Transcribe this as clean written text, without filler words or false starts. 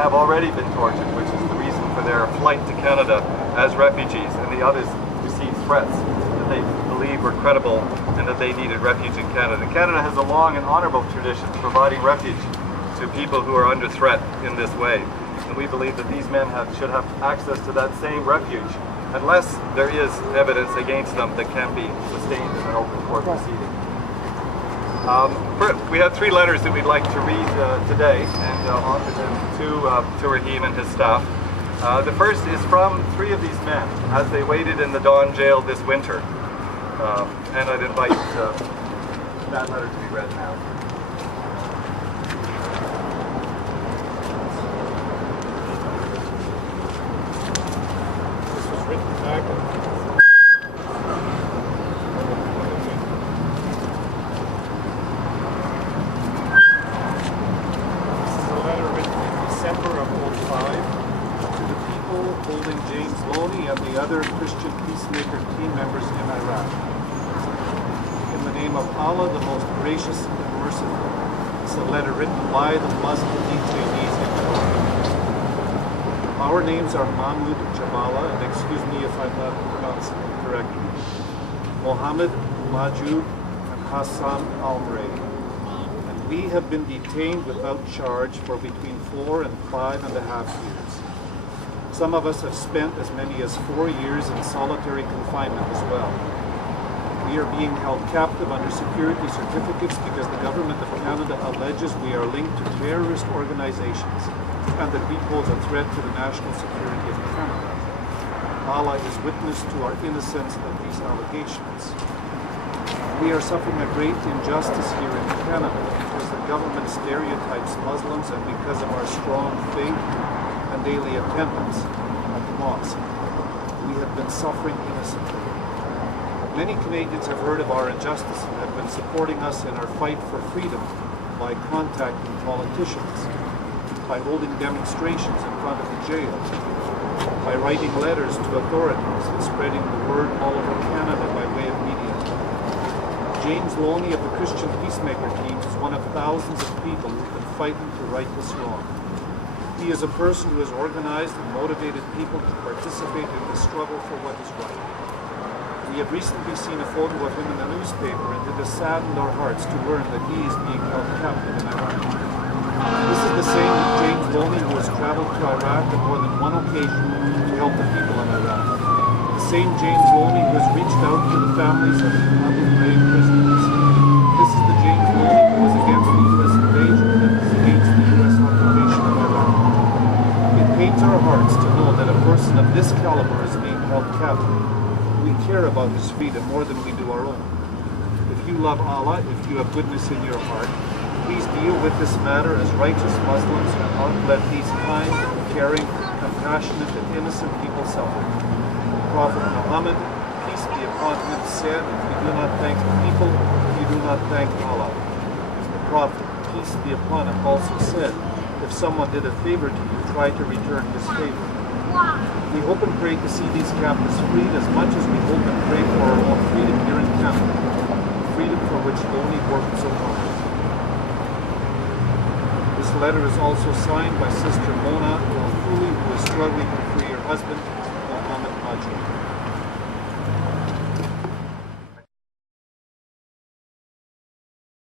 have already been tortured, which is the reason for their flight to Canada as refugees, and the others received threats that they believed were credible and that they needed refuge in Canada. Canada has a long and honorable tradition of providing refuge to people who are under threat in this way. And we believe that these men should have access to that same refuge, unless there is evidence against them that can be sustained in an open court proceeding. We have 3 letters that we'd like to read today and offer them to Rahim and his staff. The first is from 3 of these men as they waited in the Don jail this winter. And I'd invite that letter to be read now. This was written back in December of 2005 to the people holding James Loney and the other Christian Peacemaker Team members in Iraq. In the name of Allah, the most gracious and merciful, it's a letter written by the Muslim detainees in Iraq. Our names are Mahmoud Jabala, and excuse me if I'm not pronouncing it correctly, Mohammed Majud, and Hassan Almray. We have been detained without charge for between 4 and 5.5 years. Some of us have spent as many as 4 years in solitary confinement as well. We are being held captive under security certificates because the government of Canada alleges we are linked to terrorist organizations and that we pose a threat to the national security of Canada. Allah is witness to our innocence of these allegations. We are suffering a great injustice here in Canada because the government stereotypes Muslims and because of our strong faith and daily attendance at the mosque. We have been suffering innocently. Many Canadians have heard of our injustice and have been supporting us in our fight for freedom by contacting politicians, by holding demonstrations in front of the jail, by writing letters to authorities and spreading the word all over Canada by way of media. James Loney of the Christian Peacemaker Team is one of thousands of people who've been fighting to right this wrong. He is a person who has organized and motivated people to participate in the struggle for what is right. We have recently seen a photo of him in the newspaper, and it has saddened our hearts to learn that he is being held captive in Iraq. This is the same James Loney who has traveled to Iraq on more than one occasion to help the people in Iraq. The same James Loney who has reached out to the families of the Abu Ghraib prisoners. This is the James Loney who was against the U.S. invasion and is against the U.S. occupation of Iraq. It pains our hearts to know that a person of this caliber is being held captive. We care about his freedom more than we do our own. If you love Allah, if you have goodness in your heart, please deal with this matter as righteous Muslims and not let these kind, caring, compassionate, and innocent people suffer. Prophet Muhammad, peace be upon him, said, if you do not thank the people, you do not thank Allah. The Prophet, peace be upon him, also said, if someone did a favor to you, try to return his favor. We hope and pray to see these captives freed as much as we hope and pray for our own freedom here in Canada, freedom for which Loney worked so hard. This letter is also signed by Sister Mona Olfuli, who is struggling to free her husband, Mohammed Majid.